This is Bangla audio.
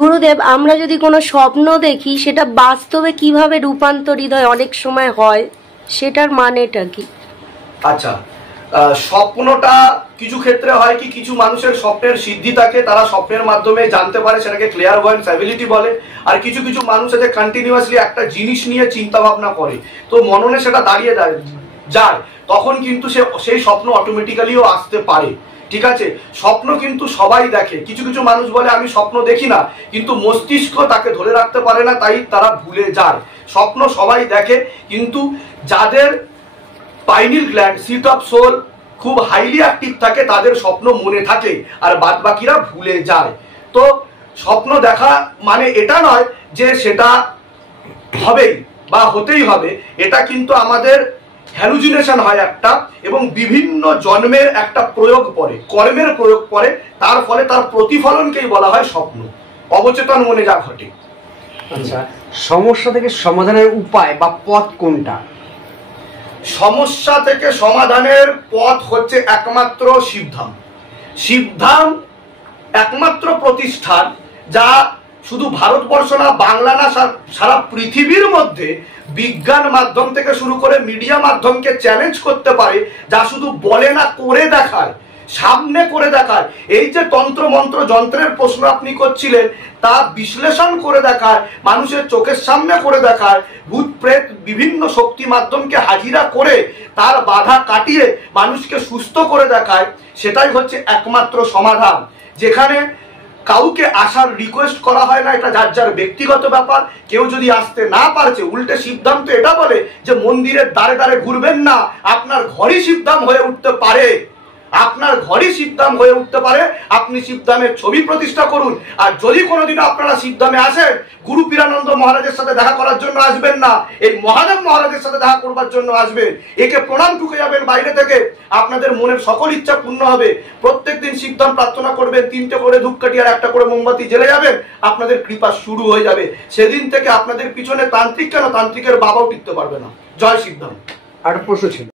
গুরুদেব, আমরা যদি কোনো স্বপ্ন দেখি সেটা বাস্তবে কিভাবে রূপান্তরিত হয় অনেক সময় হয়, সেটার মানেটা কি? আচ্ছা, স্বপ্নটা কিছু ক্ষেত্রে হয় কি, কিছু মানুষের স্বপ্নের সিদ্ধি থাকে, তারা স্বপ্নের মাধ্যমে জানতে পারে, সেটাকে ক্লিয়ারভয়েন্স অ্যাবিলিটি বলে। আর কিছু কিছু মানুষ আছে কন্টিনিউয়াসলি একটা জিনিস নিয়ে চিন্তা ভাবনা করে, তো মননে সেটা দাঁড়িয়ে যায়, তখন কিন্তু সেই স্বপ্ন অটোমেটিক্যালিও আসতে পারে। ঠিক আছে, স্বপ্ন কিন্তু সবাই দেখে। কিছু কিছু মানুষ বলে আমি স্বপ্ন দেখি না, কিন্তু মস্তিষ্ক তাকে ধরে রাখতে পারে না, তাই তারা ভুলে যায়। স্বপ্ন সবাই দেখে, কিন্তু যাদের পাইনিল গ্ল্যান্ড, সিট অফ সোল খুব হাইলি অ্যাক্টিভ থাকে, তাদের স্বপ্ন মনে থাকে, আর বাদ বাকিরা ভুলে যায়। তো স্বপ্ন দেখা মানে এটা নয় যে সেটা হবেই বা হতেই হবে, এটা কিন্তু আমাদের হ্যালুজিনেশন হয় একটা, এবং বিভিন্ন জন্মের একটা প্রয়োগ পড়ে, কর্মের প্রয়োগ পড়ে, তার ফলে তার প্রতিফলনকেই বলা হয় স্বপ্ন। অবচেতন মনে যা ঘটে। আচ্ছা, সমস্যা থেকে সমাধানের উপায় বা পথ কোনটা? সমস্যা থেকে সমাধানের পথ হচ্ছে একমাত্র শিবধাম। শিবধাম একমাত্র প্রতিষ্ঠান যা শুধু ভারতবর্ষ না, বাংলা না, সারা পৃথিবীর মধ্যে বিজ্ঞান মাধ্যম থেকে শুরু করে মিডিয়া মাধ্যমকে চ্যালেঞ্জ করতে পারে, যা শুধু বলে না, করে দেখায়, সামনে করে দেখায়। এই যে তন্ত্র মন্ত্র যন্ত্রের প্রশ্ন আপনি করছিলেন, তা বিশ্লেষণ করে দেখায়, মানুষের চোখের সামনে করে দেখায়, ভূত প্রেত বিভিন্ন শক্তি মাধ্যমকে হাজিরা করে তার বাধা কাটিয়ে মানুষকে সুস্থ করে দেখায়। সেটাই হচ্ছে একমাত্র সমাধান, যেখানে কাউকে আসার রিকোয়েস্ট করা হয় না, এটা যার যার ব্যক্তিগত ব্যাপার। কেউ যদি আসতে না পারছে, উল্টে শিবধাম তো এটা বলে যে মন্দিরের দ্বারে দ্বারে ঘুরবেন না, আপনার ঘরই শিবধাম হয়ে উঠতে পারে, আপনার ঘরই শিবধাম হয়ে উঠতে পারে। আপনি শিবধামের ছবি প্রতিষ্ঠা করুন। আর যদি কোনোদিনও আপনারা শিবধামে আসেন, গুরু পীরানন্দ মহারাজের সাথে দেখা করার জন্য আসবেন না, এই মহাদেব মহারাজের সাথে দেখা করবার জন্য আসবেন। একে প্রণাম টুকে যাবেন বাইরে থেকে, আপনাদের মনের সকল ইচ্ছা পূর্ণ হবে। প্রত্যেকদিন শিবধাম প্রার্থনা করবেন, 3টে করে ধূপকাঠি আর 1টা করে মোমবাতি জ্বেলে যাবেন, আপনাদের কৃপা শুরু হয়ে যাবে। সেদিন থেকে আপনাদের পিছনে তান্ত্রিক কেন, তান্ত্রিকের বাবাও টিকতে পারবে না। জয় শিবধাম। আর প্রশ্ন ছিল।